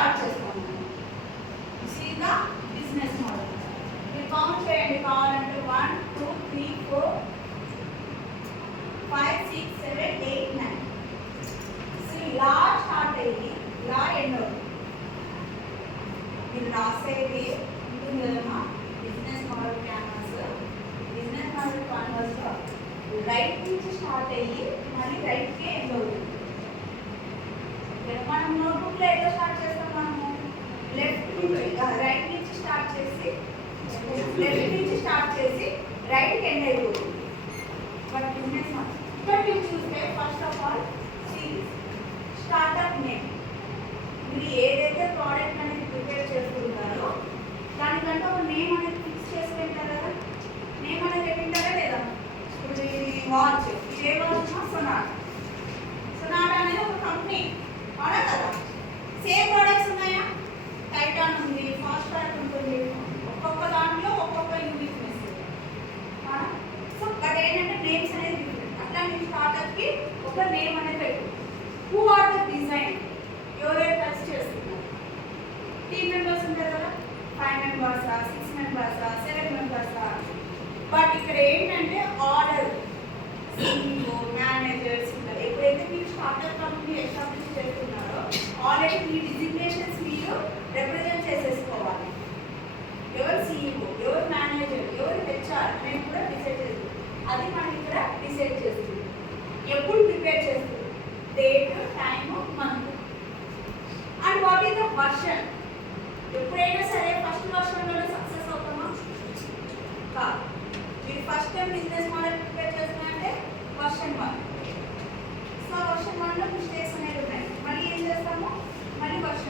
Start చేస్తాం. This is the business model. మీరు count చేయండి కావాలంటే 1 2 3 4 5 6 7 8 9. సో ఇలా స్టార్ట్ అయ్యి ఇలా ఎండ్ అవుతుంది. మీరు రాసేది ఉంటుంది కదమ్మా business model canvas. Business model క్యాన్వాస్లో రైట్ నుంచి స్టార్ట్ అయ్యి మళ్ళీ రైట్కే ఎండ్ అవుతుంది. మనం నోట్బుక్లో ఎట్లా స్టార్ట్ చేస్తాం? మనము లెఫ్ట్ నుంచి రైట్ నుంచి స్టార్ట్ చేసి రైట్కి ఎండ్ అయిపోతుంది. బట్ బిజినెస్ ఇక్కడ మీరు చూస్తే first of all startup name. మీరు ఏదైతే ప్రోడక్ట్ అనేది ప్రిపేర్ చేస్తుంటారో దానికంటే ఒక నేమ్ అనేది ఫిక్స్ చేసుకుంటారు కదా. నేమ్ అనేది పెట్టింటారా లేదా? ఇప్పుడు ఇది వాచ్, ఏ వాచ్? సొనాటా అనేది ఒక కంపెనీ అవునా కదా. సేమ్ ప్రోడక్ట్స్ ఉన్నాయా? టైటాన్ ఉంది, ఫాస్ట్రాక్ ఉంటుంది. ఒక్కొక్క దాంట్లో ఒక్కొక్క యూనిక్నెస్. సో బట్ ఏంటంటే నేమ్స్ అనేది డిఫరెంట్. అట్లా మీ స్టార్టప్కి ఒక నేమ్ అనేది పెట్టు. Who are the design? ఎవరైతే టచ్ చేస్తున్నారు? టీమ్ మెంబర్స్ ఉంటారు కదా, 5 మెంబర్సా, 6 మెంబర్సా, 7 మెంబర్సా. బట్ ఇక్కడ ఏంటంటే ఆర్డర్ CEO మేనేజర్స్ ఉంటారు. ఎప్పుడైతే మీరు స్టార్టప్ కంపెనీ ఎస్టాబ్లిష్ చేస్తున్నారో ఆల్రెడీ మీ డిజిగ్నేషన్స్ మీరు రిప్రజెంట్ చేసేసుకోవాలి. ఎవరు CEO, ఎవరు మేనేజర్, ఎవరు HR అనేది కూడా డిసైడ్ చేస్తుంది. అది మనం ఇక్కడ డిసైడ్ చేస్తుంది. ఎప్పుడు ప్రిపేర్ చేస్తుంది? Date, time, month. And what is the version? ఎప్పుడైనా సరే ఫస్ట్ వర్షన్లోనే సక్సెస్ అవుతామా? కాదు. మీరు first time business model prepare చేస్తున్నారంటే వర్షన్ 1. సో వర్షన్ 1లో మిస్టేక్స్ అనేవి ఉన్నాయి. మళ్ళీ ఏం చేస్తాము? మళ్ళీ వర్షన్